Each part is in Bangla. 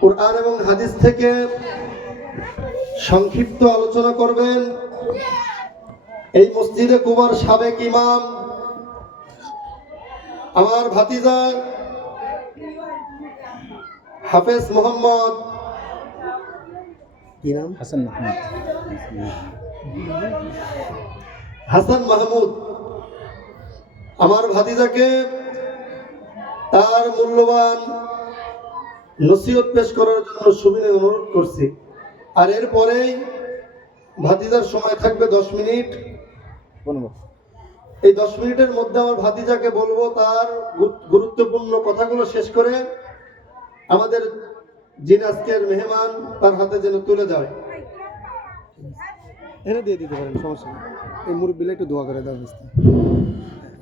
কোরআন এবং হাদিস থেকে সংক্ষিপ্ত আলোচনা করবেন। এই মসজিদে কুবার সাবেক ইমাম আমার ভাতিজা হাফেজ মোহাম্মদ। কি নাম? হাসান মাহমুদ। হাসান মাহমুদ। আমার ভাতিজাকে তার মূল্যবান নসিহত পেশ করার জন্য সুবিধা অনুরোধ করছি। আর এরপরেই ভাতিজার সময় থাকবে দশ মিনিট। এই দশ মিনিটের মধ্যে আমার ভাতিজাকে বলব তার গুরুত্বপূর্ণ কথাগুলো শেষ করে আমাদের যিনি আজকের মেহমান তার হাতে যেন তুলে দেয়। এনে দিয়ে দিতে পারেন সমস্যা নেই। এই মুরব্বিলে একটু দোয়া করে দেওয়া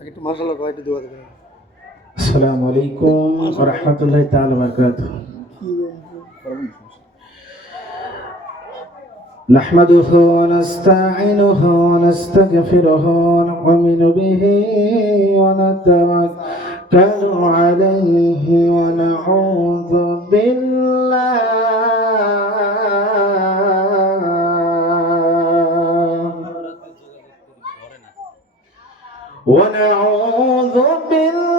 একটু মার্শাল একটু দোয়া দেবেন। السلام عليكم ورحمة الله تعالى وبركاته. نحمده ونستعينه ونستغفره ونؤمن به ونتوكل عليه ونعوذ بالله. ونعوذ بالله.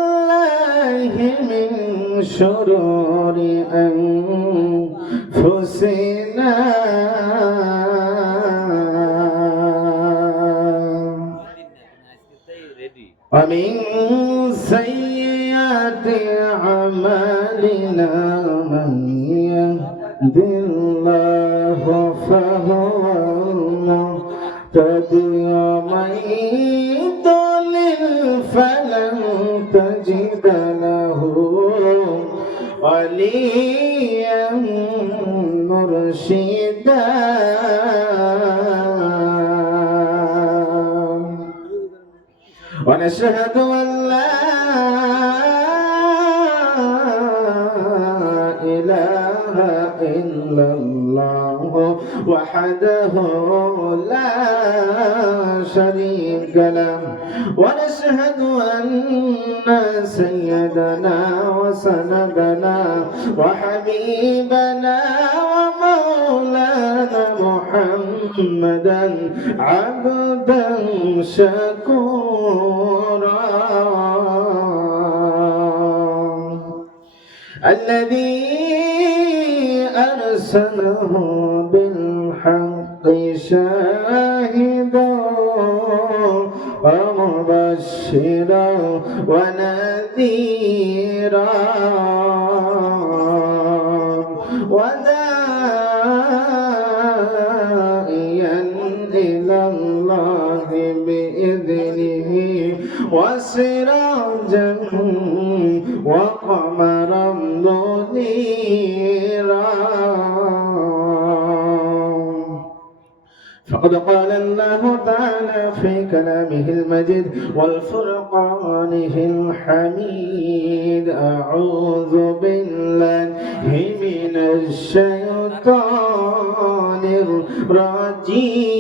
شرور أنفسنا ومن سيئات أعمالنا من يهد الله فهو المهتدي ومن يضلل فلن تجد له وليا مرشدا. ونشهد أن لا إله إلا الله. وحده لا شريك له. ونشهد أن سيدنا وسندنا وحبيبنا ومولانا محمدا عبدا شكورا. الذي أرسله بالحق شاهدا ومبشرا ونذيرا. فقد قال الله تعالى في كلامه المجيد والفرقانه الحميد أعوذ بالله من الشيطان الرجيم.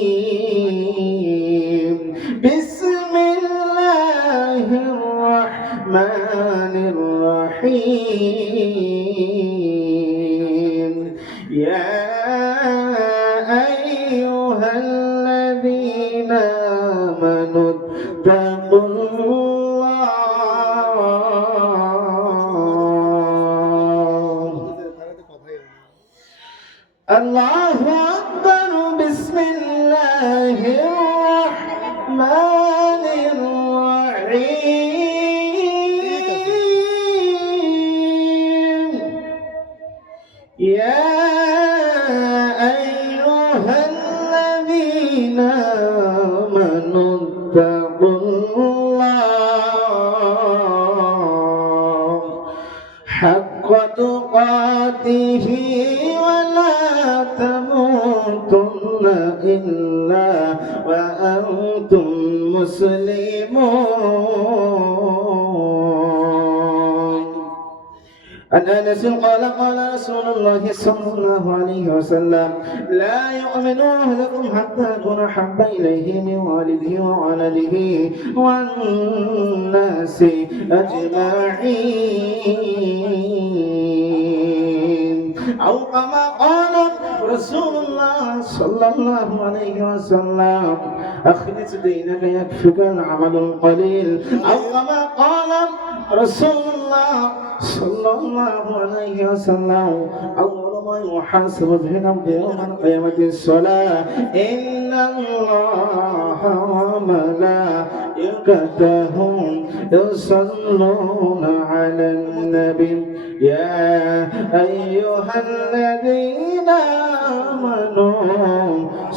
Allah وأنتم مسلمون. عن أنس قال قال رسول الله صلى الله عليه وسلم لا يؤمن أحدكم حتى اكون احب إليه من والده وولده والناس أجمعين. أو كما قال رسول الله صلى الله عليه وسلم أخلص دينك يكفك العمل القليل. أو كما قال رسول الله صلى الله عليه وسلم أول ما يحاسب به العبد يوم القيامة الصلاة إن الله وملائكته يصلون على النبي. يا أيها الذين آمنوا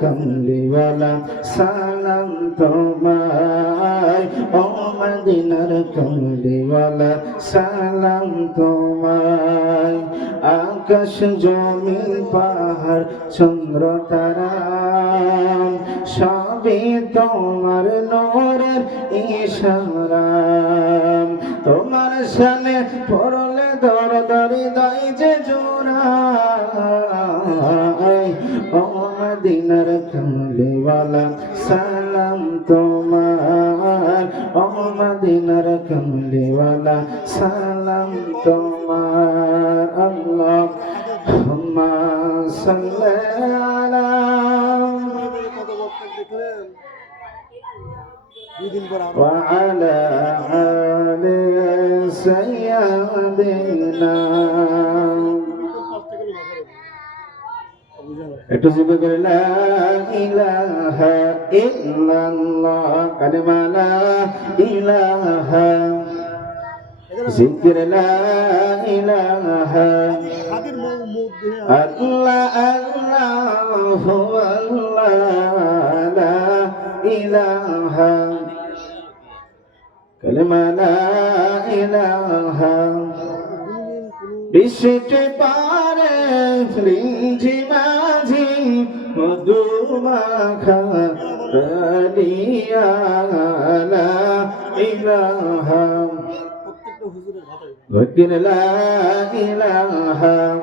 কমলিওয়ালা, সালাম তোমায়। ও মদিনার কমলিওয়ালা, সালাম তোমায়। আকাশ জমিন, পাহাড়, চন্দ্র, তারা। সবই তোমার নোরের ইশারা। তোমার সামনে পড়লে দর দরি দাই যে জোড়া মদিনার কমলিওয়ালা সালাম তোমার ও মদিনার কমলিওয়ালা সালাম তোমার আল্লাহ হুম্মা সাল্লি আলা কত বক্তব্য দেখলেন দুই দিন পর আমরা وعلى آل سيدنا একটু জিজ্ঞেস করে লা ইলাহা ইল্লাল্লাহ কালিমা লা ইলাহা জিকির লা ইলাহা আল্লাহ আল্লাহ আল্লাহ লা ইলাহা কালিমা লা ইলাহা বৃষ্টি পারে ফ্রিঞ্জি মাঝি মধুমাখা কালিয়ালা ইলাহা। ওয়াকিল লা ইলাহা।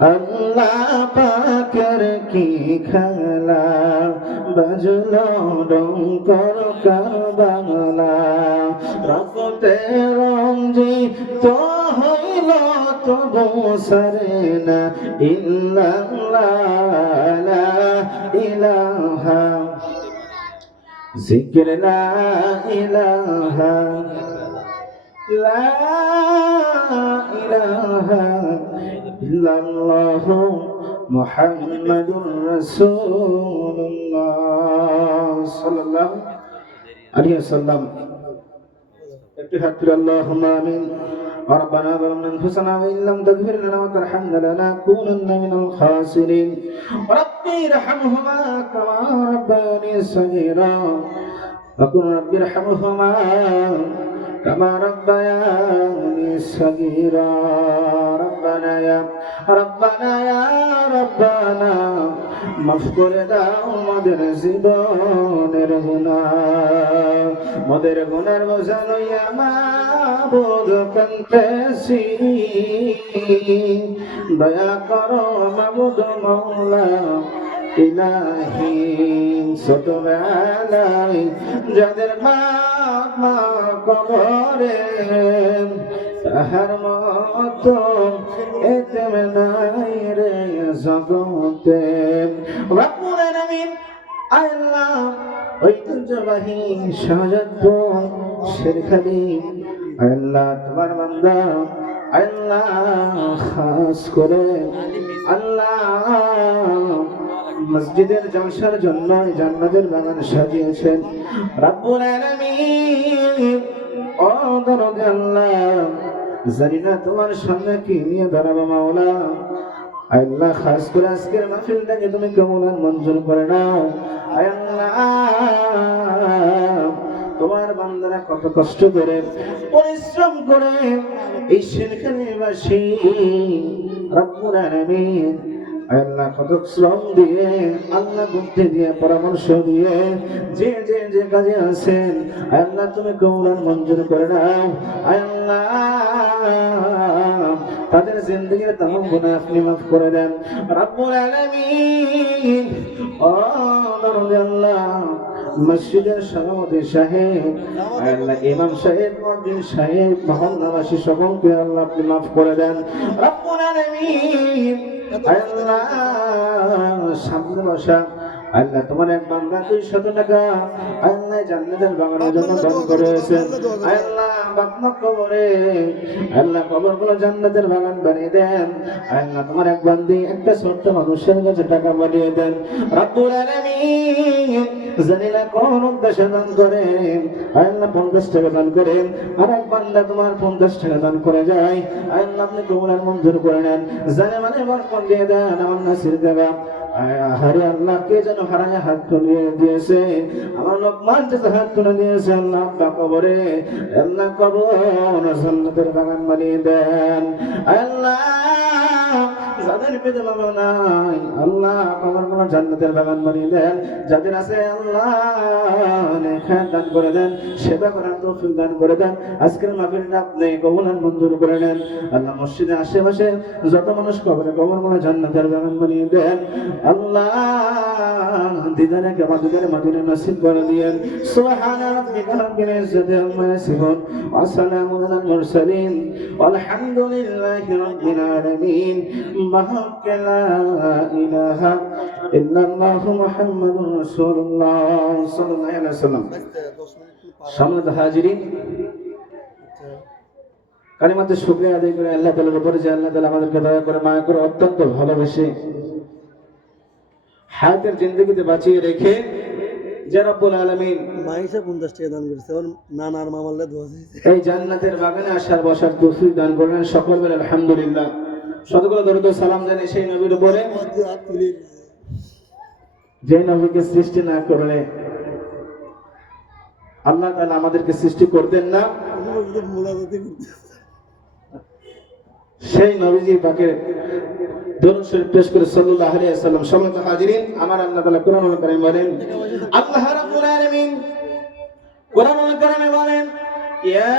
আল্লাহ পাকের কি খেলা? বাজলো ডঙ্কর কারবালা। রক্তে রঞ্জি তো হইল তবু সরে না ইল্লাল্লাহ লা ইলাহা জিকির লা ইলাহা لا إله إلا الله محمد رسول الله صلى الله عليه وسلم اتحد اللهم آمين ربنا ظلمنا انفسنا وان لم تغفر لنا وترحمنا لنكونن من الخاسرين ربي ارحمهما كما ربياني صغيرا وقل رب ارحمهما كما ربياني صغيرا ربنا يا ربنا يا ربنا মাফ করে দাও মদের জীবনের গুণা মদের গুণের বোঝা লইয়া মাবুদ কান্তেছি দয়া করো মাবুদ মৌলা ইলাহি ছোটবেলায় যাদের বাপ মা কবরে, তাহার মতো এতেম নাই রে জগতে। রব্বুল আলামিন আল্লাহ, ঐতিহ্যবাহী শাহজাদপুর শেরখালি আল্লাহ, তোমার বান্দা আল্লাহ, খাস করে, আল্লাহ মসজিদের জলসার জন্য জান্নাতের বাগান সাজিয়েছেন। রাব্বুল আলামিন। ও দরদ আল্লাহ। জানি না তোমার সামনে কি নিয়ে দাঁড়াবো মাওলা। আল্লাহ, খাস করে আজকের মাহফিলটাকে তুমি কেমন মঞ্জুর করে নাও। আল্লাহ। তোমার বান্দারা কত কষ্ট করে, পরিশ্রম করে এই সেখানেবাসী রব্বুল আলামিন। আল্লাহ কত শ্রম দিয়ে, আল্লাহ বুদ্ধি দিয়ে, পরামর্শ দিয়ে, যে যে যে কাজে আছেন, আল্লাহ তুমি কৌলার মঞ্জুর করে নাও। আল্লাহ, তাদের জিন্দগির তামাম গুনাহ আপনি মাফ করে দেন। রব্বুল আলামিন, ও আল্লাহ, মসজিদের সভাপতি সাহেব আল্লাহ ইমাম সাহেব মসজিদ সাহেব, মহল্লাবাসী সকলকে আল্লাহ আপনি মাফ করে দেন। রব্বুল আলামিন সামনে বসা। আল্লাহ তোমার এক বান্দা দুই শত টাকা। আল্লাহ জান্নাতের বাগানের জন্য দান করেছেন আল্লাহ বাপমা কবরে। আল্লাহ কবরগুলো জান্নাতের বাগান বানিয়ে দেন। আল্লাহ তোমার এক বান্দি একটা ছোট্ট মানুষের কাছে টাকা বানিয়ে দেন। রব্বুল আলামিন জানি না কোন উদ্দেশ্যে দান করেন আল্লাহ পঞ্চাশ টাকা দান করেন আর এক বান্দা তোমার পঞ্চাশ টাকা দান করে যায়। আল্লাহ আপনি কবুলার মঞ্জুর করে নেন। জানে মানে বরকত দিয়ে দেন, আমার নাসির দেবা হারে আল্লাহ, কে যেন হারায় হাত তুলে দিয়েছে। আমার লোকমান যে হাত তুলে দিয়েছে, আল্লাহ আব্বা কবরে। আল্লাহ কবর জান্নাতের বাগান বানিয়ে দেন। আল্লাহ যাদের পেতে বাবা নাই, আল্লাহ আমার কোনো জান্নাতের বাগান বানিয়ে দেন। যাদের আছে আল্লাহ দান করে দেন, সেবা করার তৌফিক দান করে দেন। আজকের মাহফিলটা আপনি কবুলান মঞ্জুর করে নেন। আল্লাহ মসজিদের আশেপাশে যত মানুষ কবরে কবর মনে জান্নাতের বাগান বানিয়ে দেন, আল্লাহ দিদারে কেমন দিদারে মাদিনে নসিব করে দিয়েন। আম্মা ওয়া আলাল মুরসালিন। Walhamdulillahi rabbil alamin মাহক লা ইলাহা ইল্লাল্লাহ মুহাম্মাদুর রাসূলুল্লাহ সাল্লাল্লাহু আলাইহি ওয়াসাল্লাম। সম্মানিত হাজিরিন। কালিমাতে শুকরিয়া আদায় করে আল্লাহ তাআলার উপরে যে আল্লাহ তাআলা আমাদেরকে দয়া করে মায়া করে অত্যন্ত ভালোবেসে হায়াতের জিন্দগিতে বাঁচিয়ে রেখে যে রব্বুল আলামিন মাইসা পঞ্চাশ টাকা দান করেছে ওর নানার মামাল্লা দোয়া এই জান্নাতের বাগানে আসার বসার তৌফিক দান করলেন সকল বেলা আলহামদুলিল্লাহ। শতগুলো দরুদ সালাম জানিয়ে সেই নবীর উপরে। যে নবীকে সৃষ্টি না করলে আল্লাহ আমাদেরকে সৃষ্টি করতেন না। সেই নবীজি পাকে পেশ করে সাল্লাল্লাহু আলাইহি ওয়াসাল্লাম সম্মানিত হাজিরিন, আমার আল্লাহ তাআলা কোরআনুল কারীম বলেন, আল্লাহ রাব্বুল আলামিন কোরআনুল কারীমে বলেন, ইয়া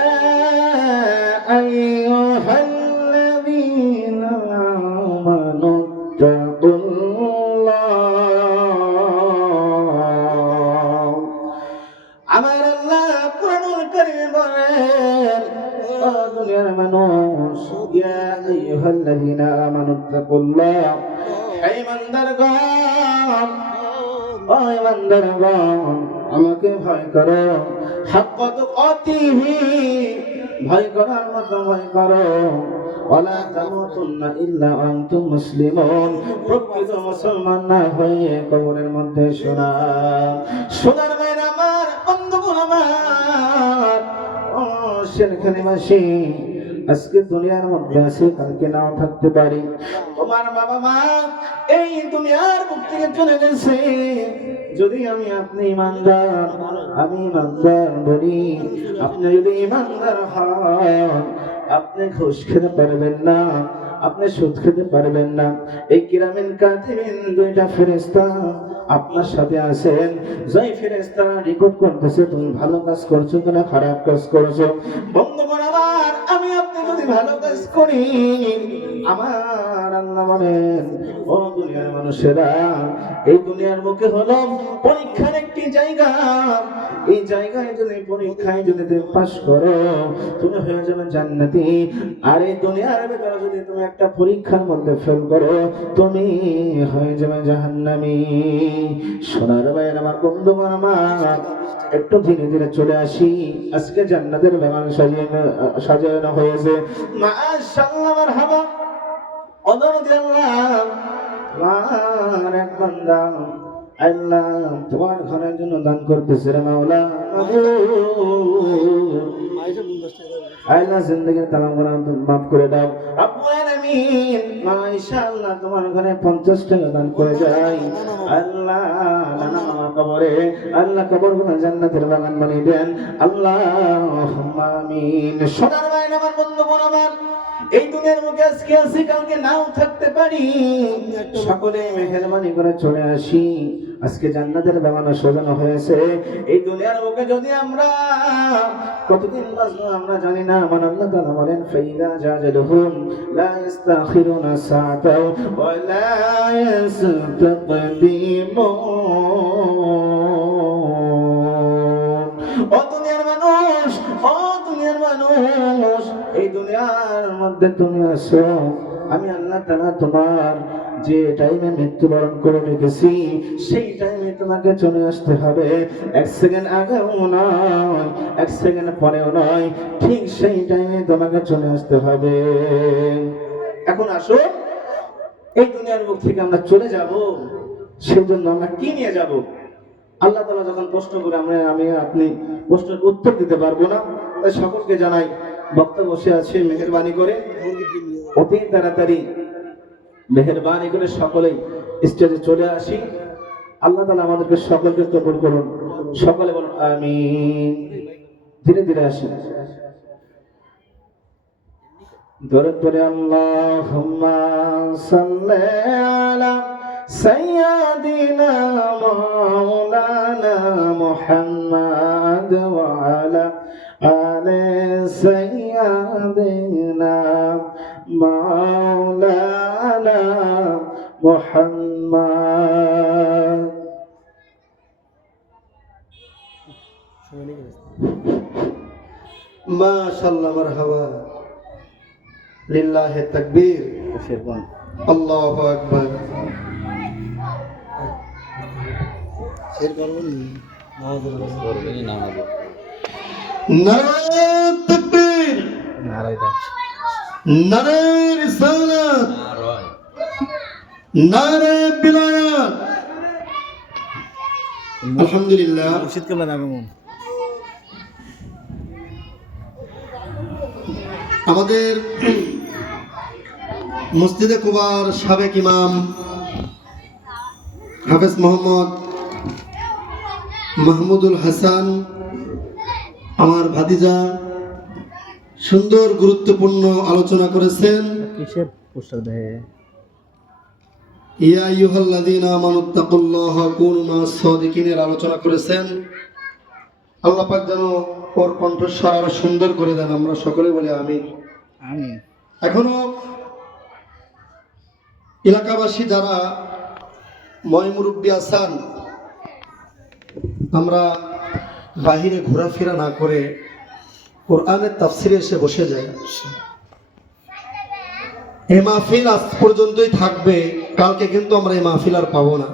আমার বলেন ও দুনিয়ার মানুষ, ইয়া আইয়ুহাল্লাযীনা আমানু তাকুল্লাহ হে ইমানদারগণ, ও ইমানদারগণ, আমাকে ভয় করো। হাক্কাত কাতিহি ভয় করার মতো ভয় করো। ওয়ালা তামুতুন্না ইল্লা আনতুম মুসলিমুন। প্রকৃত মুসলমান না হয়ে কবরের মধ্যে শোনা। সোনার মায়ের আমার, বন্ধুগণ আমার। সেখানে মাসি। আজকে দুনিয়ার মধ্যে আছি, কালকে নাও থাকতে পারি। তোমার বাবা মা এই দুনিয়ার মুখ থেকে চলে গেছে। যদি আমি আপনি ইমানদার, আমি ইমানদার বলি, আপনি যদি ইমানদার হন, আপনি ঘুষ খেতে পারবেন না। আপনি সুদ খেতে পারবেন না। এই কিরামিন কাতিবিন দুইটা ফেরেস্তা আপনার সাথে আছেন। যেই ফেরেস্তা রেকর্ড করতেছে, তুমি ভালো কাজ করছ কিনা? খারাপ কাজ করছ? বন্ধু আমার, আমি আপনি যদি ভালো কাজ করি, আমার আল্লাহ বলেন, ও দুনিয়ার মানুষেরা, এই দুনিয়ার মুখে হলো পরীক্ষার একটি জায়গা। এই জায়গায় যদি পরীক্ষায় যদি তুমি পাস করো, তুমি হয়ে যাবে জান্নাতি। আর এই দুনিয়ার ভেতরে যদি তুমি একটা পরীক্ষার মধ্যে ফেল করো, তুমি হয়ে যাবে জাহান্নামী। সোনার ভাইয়ের আমার বন্ধুগণ আমার, একটু ধীরে ধীরে চলে আসি। আজকে জান্নাতের বাগান সাজিয়ে সাজানো হয়েছে। মাশাআল্লাহ, মারহাবা। অনুরোধ আল্লাহ আমার এক বান্দা আল্লাহ তোমার ঘরের জন্য দান করতেছে রে মাওলা। আল্লাহ জিন্দগির গুনাহ তুমি মাফ করে দাও। মাশাআল্লাহ, তোমার ঘরে 50 টাকা দান করে যাই। আল্লাহ কবরে। আল্লাহ কবরগুলো জান্নাতের বাগান বানিয়ে দেন। আল্লাহ আমিন। সোনার আমার বন্ধু বোন এই দুনিয়ার মুখে আজকে আছি, কালকে নাও থাকতে পারি। সকলে মেহরবানি করে চলে আসি। আজকে জান্নাতের বাগানো সাজানো হয়েছে। এই দুনিয়ার মুখে যদি আমরা কতদিন বাঁচবো আমরা জানি না। আমার আল্লাহ তাআলা বলেন, ফাইদা জাজালুহুম লা ইস্তাখিরুনা সাআতাও ওয়া লা ইস্তাকদিমুন ও দুনিয়ার মানুষ, ও দুনিয়ার মানুষ দুনিয়ার মধ্যে তুমি আছো আমি আল্লাহ তাআলা তোমার যে টাইমে মৃত্যুবরণ করে রেখেছি, সেই টাইমে তোমাকে চলে আসতে হবে। এক সেকেন্ড আগেও নয়, এক সেকেন্ড পরেও নয়, ঠিক সেই টাইমে তোমাকে চলে আসতে হবে। এখন আসো, এই দুনিয়ার মুখ থেকে আমরা চলে যাব সেই জন্য আমরা কি নিয়ে যাব? আল্লাহ তালা যখন প্রশ্ন করে আমরা, আমি, আপনি প্রশ্নের উত্তর দিতে পারব না, তাই সকলকে জানাই বক্তা বসে আছে, মেহরবানি করে। অতি তাড়াতাড়ি মেহরবানি করে সকলেই স্টেজে চলে আসি। আল্লাহ তালা আমাদেরকে সকলকে কবুল করুন। সকলে বলুন আমি ধীরে ধীরে আসি। ধরে ধরে আল্লাহ সাল্লি আলা লিল্লাহি তাকবীর। আল্লাহু আকবার। আলহামদুলিল্লাহ। আমাদের মসজিদে কুবার সাবেক ইমাম হাফেজ মোহাম্মদ মাহমুদুল হাসান আমার ভাতিজা সুন্দর গুরুত্বপূর্ণ আলোচনা করেছেন। ইয়া আইয়ুহাল্লাযীনা আমানুত্তাকুল্লাহা কুনু মা'আস সাদিকিনের আলোচনা করেছেন। আল্লাহ পাক যেন ওর কণ্ঠস্বর আরও সুন্দর করে দেন আমরা সকলে বলি আমিন। আমি এখনও এলাকাবাসী যারা ময়মুরব্বী আসান, আমরা বাহিরে ঘোরাফেরা না করে কোরআনের তাফসিরে এসে বসে যায় এ মাহফিল আজ পর্যন্তই থাকবে, কালকে কিন্তু আমরা এই মাহফিল আর পাবো না।